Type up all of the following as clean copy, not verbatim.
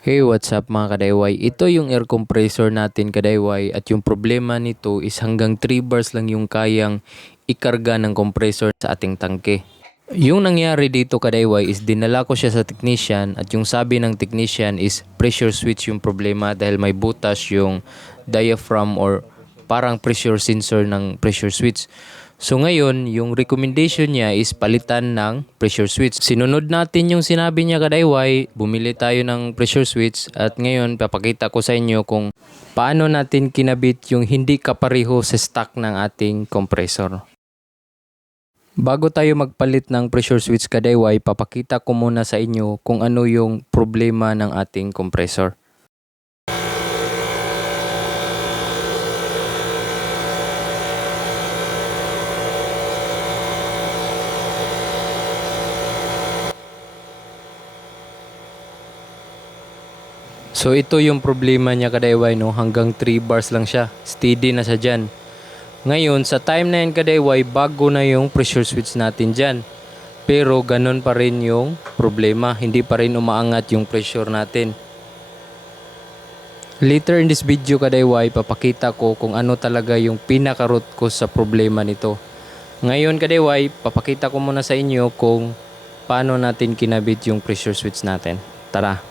Hey, what's up mga kadayway? Ito yung air compressor natin kadayway at yung problema nito is hanggang 3 bars lang yung kayang ikarga ng compressor sa ating tangke. Yung nangyari dito kadayway is dinala ko siya sa technician at yung sabi ng technician is pressure switch yung problema dahil may butas yung diaphragm or parang pressure sensor ng pressure switch. So ngayon, yung recommendation niya is palitan ng pressure switch. Sinunod natin yung sinabi niya kadayway, bumili tayo ng pressure switch at ngayon papakita ko sa inyo kung paano natin kinabit yung hindi kapareho sa stock ng ating compressor. Bago tayo magpalit ng pressure switch kadayway, papakita ko muna sa inyo kung ano yung problema ng ating compressor. So ito yung problema niya kadayway, no? Hanggang 3 bars lang siya. Steady na siya dyan. Ngayon, sa time na yan kadayway, bago na yung pressure switch natin dyan. Pero ganun pa rin yung problema. Hindi pa rin umaangat yung pressure natin. Later in this video kadayway, papakita ko kung ano talaga yung pinaka-root cause sa problema nito. Ngayon kadayway, papakita ko muna sa inyo kung paano natin kinabit yung pressure switch natin. Tara!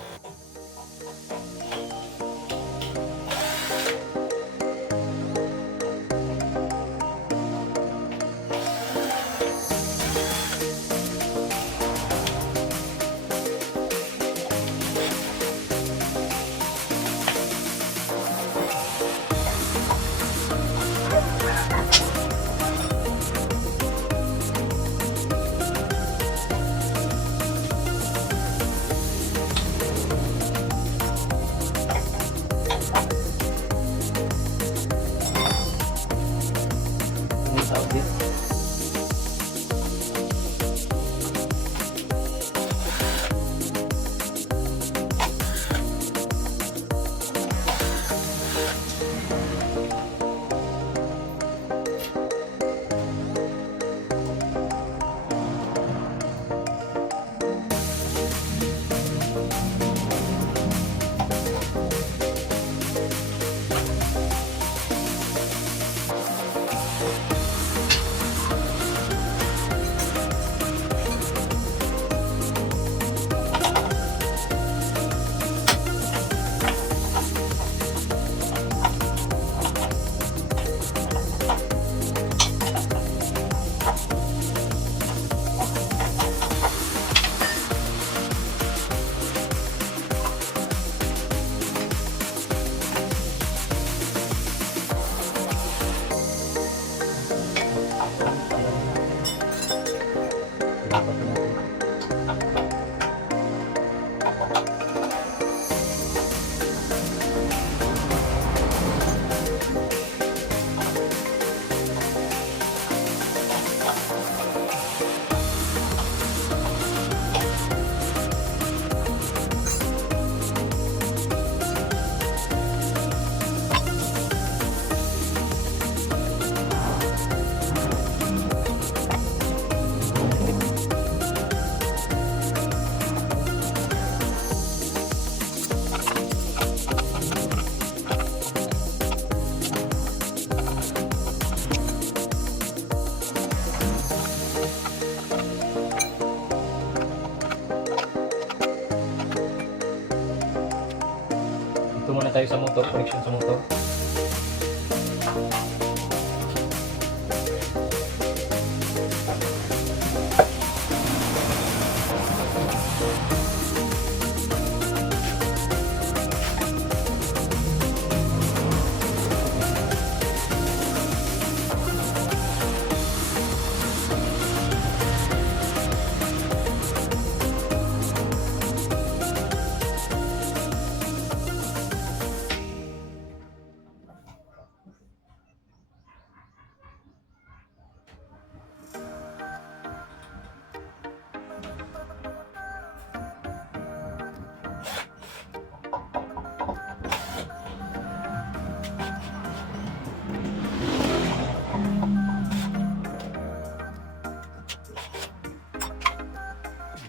Ito muna tayo sa motor, connection sa motor.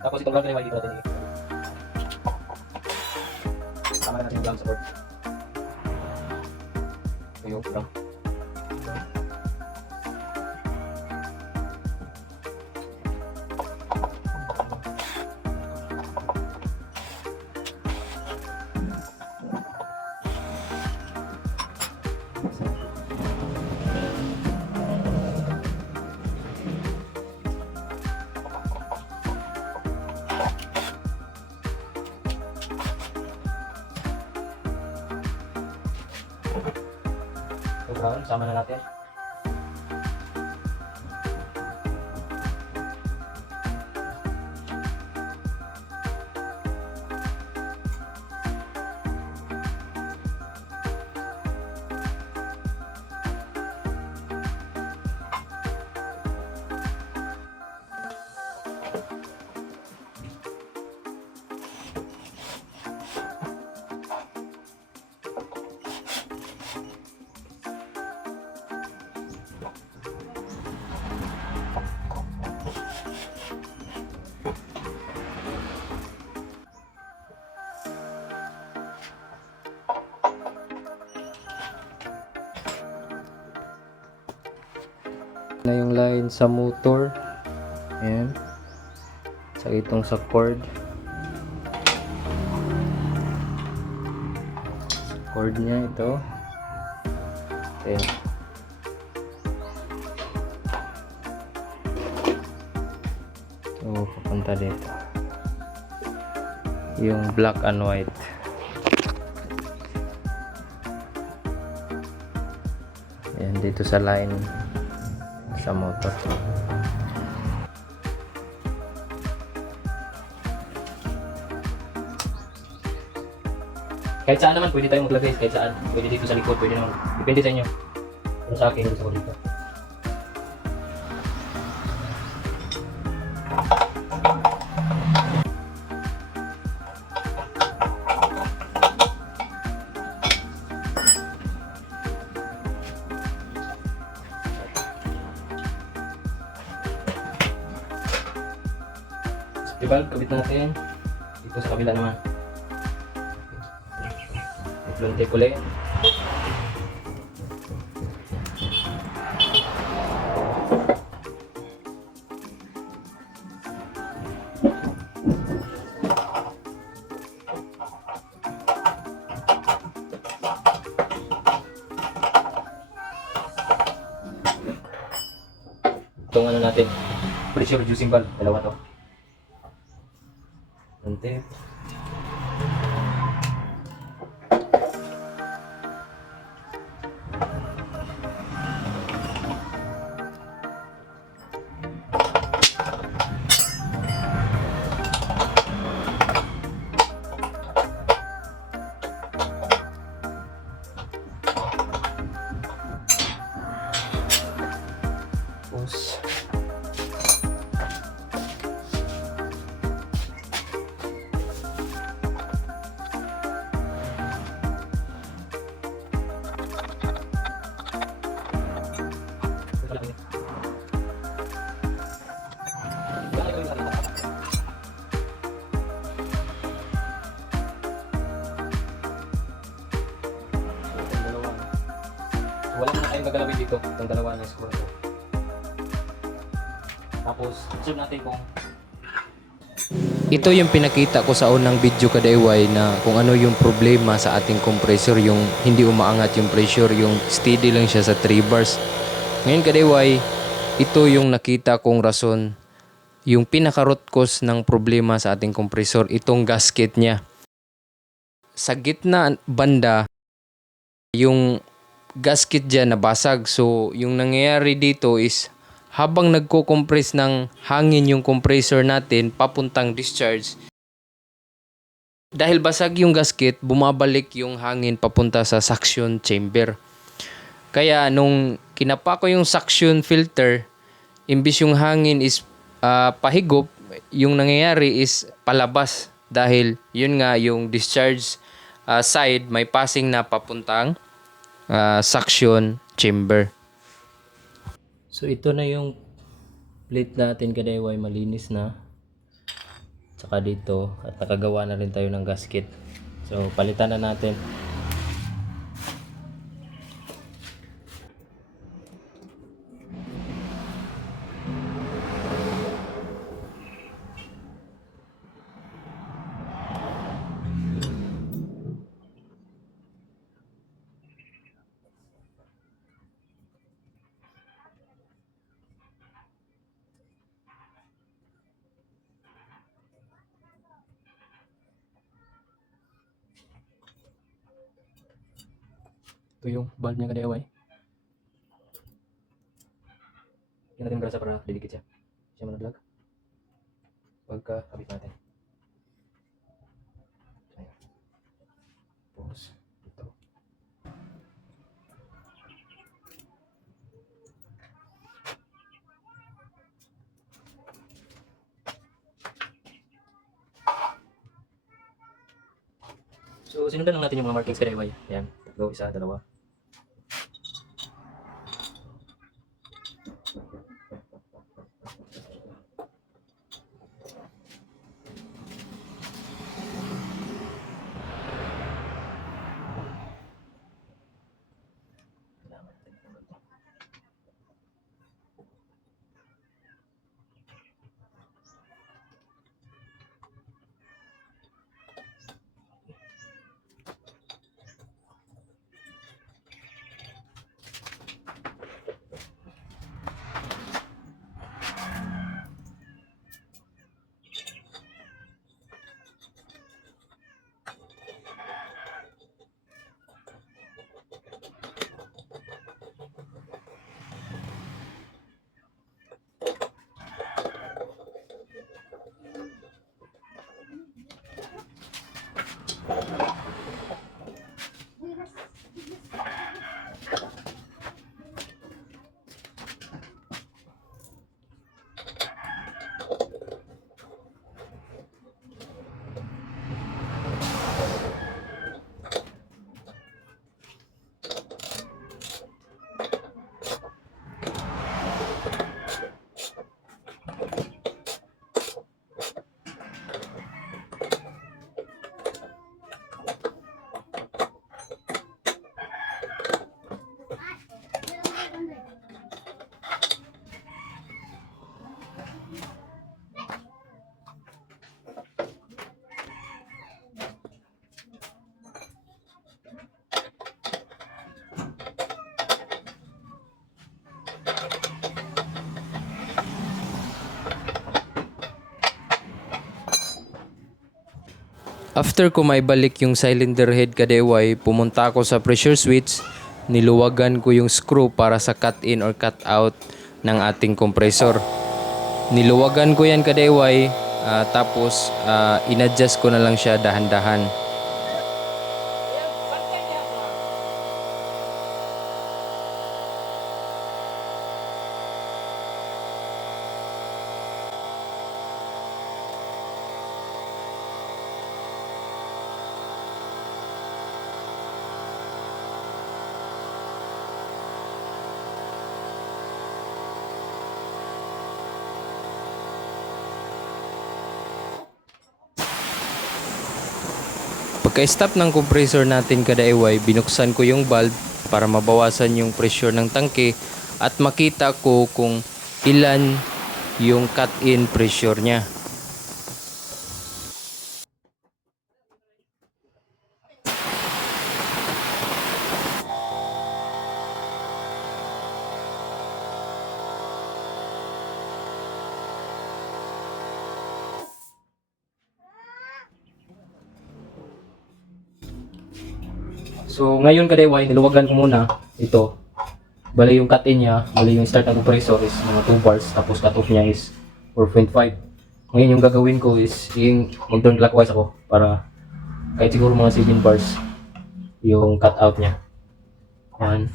Tapos itong round na yung dito natin lang sa port. Ayun, lang. So, brown, sama na natin. Na yung line sa motor. Ayan. Sa itong sa cord. Cord niya ito. Ayan. So, papunta dito. Yung black and white. Ayan, dito sa line sa motor. Kahit saan naman pwede tayo maglagay, kahit saan. Pwede dito sa likod, pwede naman. Depende sa inyo. Pero sa akin, gusto ko dito. Diba, kabit natin. Dito sa kabila naman. Long tape ulit. Itong ano natin, pressure reducing valve, dalawa to. Long tape. Tapos wala na tayong gagalawin dito, itong dalawa na screw ko. Tapos, observe natin kung ito yung pinakita ko sa unang video kadayway na kung ano yung problema sa ating compressor, yung hindi umaangat yung pressure, yung steady lang siya sa 3 bars. Ngayon kadayway, ito yung nakita kong rason, yung pinaka-root cause ng problema sa ating compressor, itong gasket niya. Sa gitna banda, yung gasket dyan nabasag. So, yung nangyayari dito is habang nagko-compress ng hangin yung compressor natin papuntang discharge, dahil basag yung gasket, bumabalik yung hangin papunta sa suction chamber. Kaya nung kinapa ko yung suction filter, imbis yung hangin is pahigop, yung nangyayari is palabas. Dahil yun nga yung discharge side may passing na papuntang suction chamber. So ito na yung plate natin kadayway, malinis na. Tsaka dito at nakagawa na rin tayo ng gasket So, palitan na natin. Ito yung bulb niya kadeway. Yan natin grasa para didikit siya. Siya managlag. Pagka kabit natin. Ayan. Pause. Ito. So, sinundan lang natin yung mga markings kadeway. Ayan. Tatlo, isa, dalawa. After ko maibalik yung cylinder head kadeway, pumunta ako sa pressure switch, niluwagan ko yung screw para sa cut-in or cut-out ng ating compressor. Niluwagan ko yan kadeway, tapos inadjust ko na lang siya dahan-dahan. Pagka-stop ng compressor natin kadaiway, binuksan ko yung valve para mabawasan yung pressure ng tangke at makita ko kung ilan yung cut-in pressure niya. So ngayon kadaiway, niluwagan ko muna ito. Bali yung cut-in niya, bali yung start ng compressor is mga 2 bars, tapos cut-off niya is 4.5. Ngayon yung gagawin ko is yung mag-turn clockwise ako para kahit siguro mga 7 bars yung cut-out niya. Yan.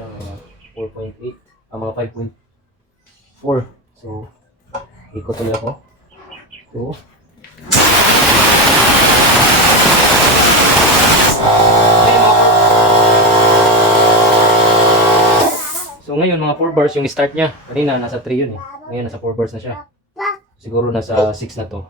Mga 4.8, mga 5.4. So, Ikot ulit ako. 2. So ngayon mga 4 bars yung start niya. Kanina nasa 3 yun eh. Ngayon nasa 4 bars na siya. Siguro nasa 6 na to.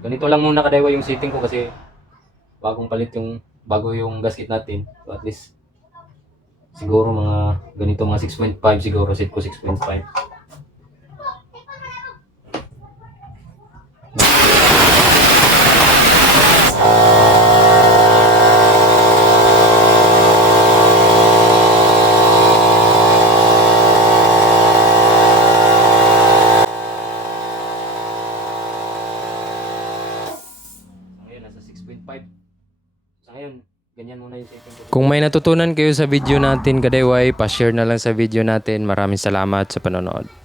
Ganito lang muna kadaywa yung setting ko kasi bago yung gasket natin. So at least siguro mga ganito mga 6.5 siguro set ko 6.5. Ngayon nasa 6.5. Sa ngayon, ganyan muna yung setting ko. Kung may natutunan kayo sa video natin, kadayway, pa-share na lang sa video natin. Maraming salamat sa panonood.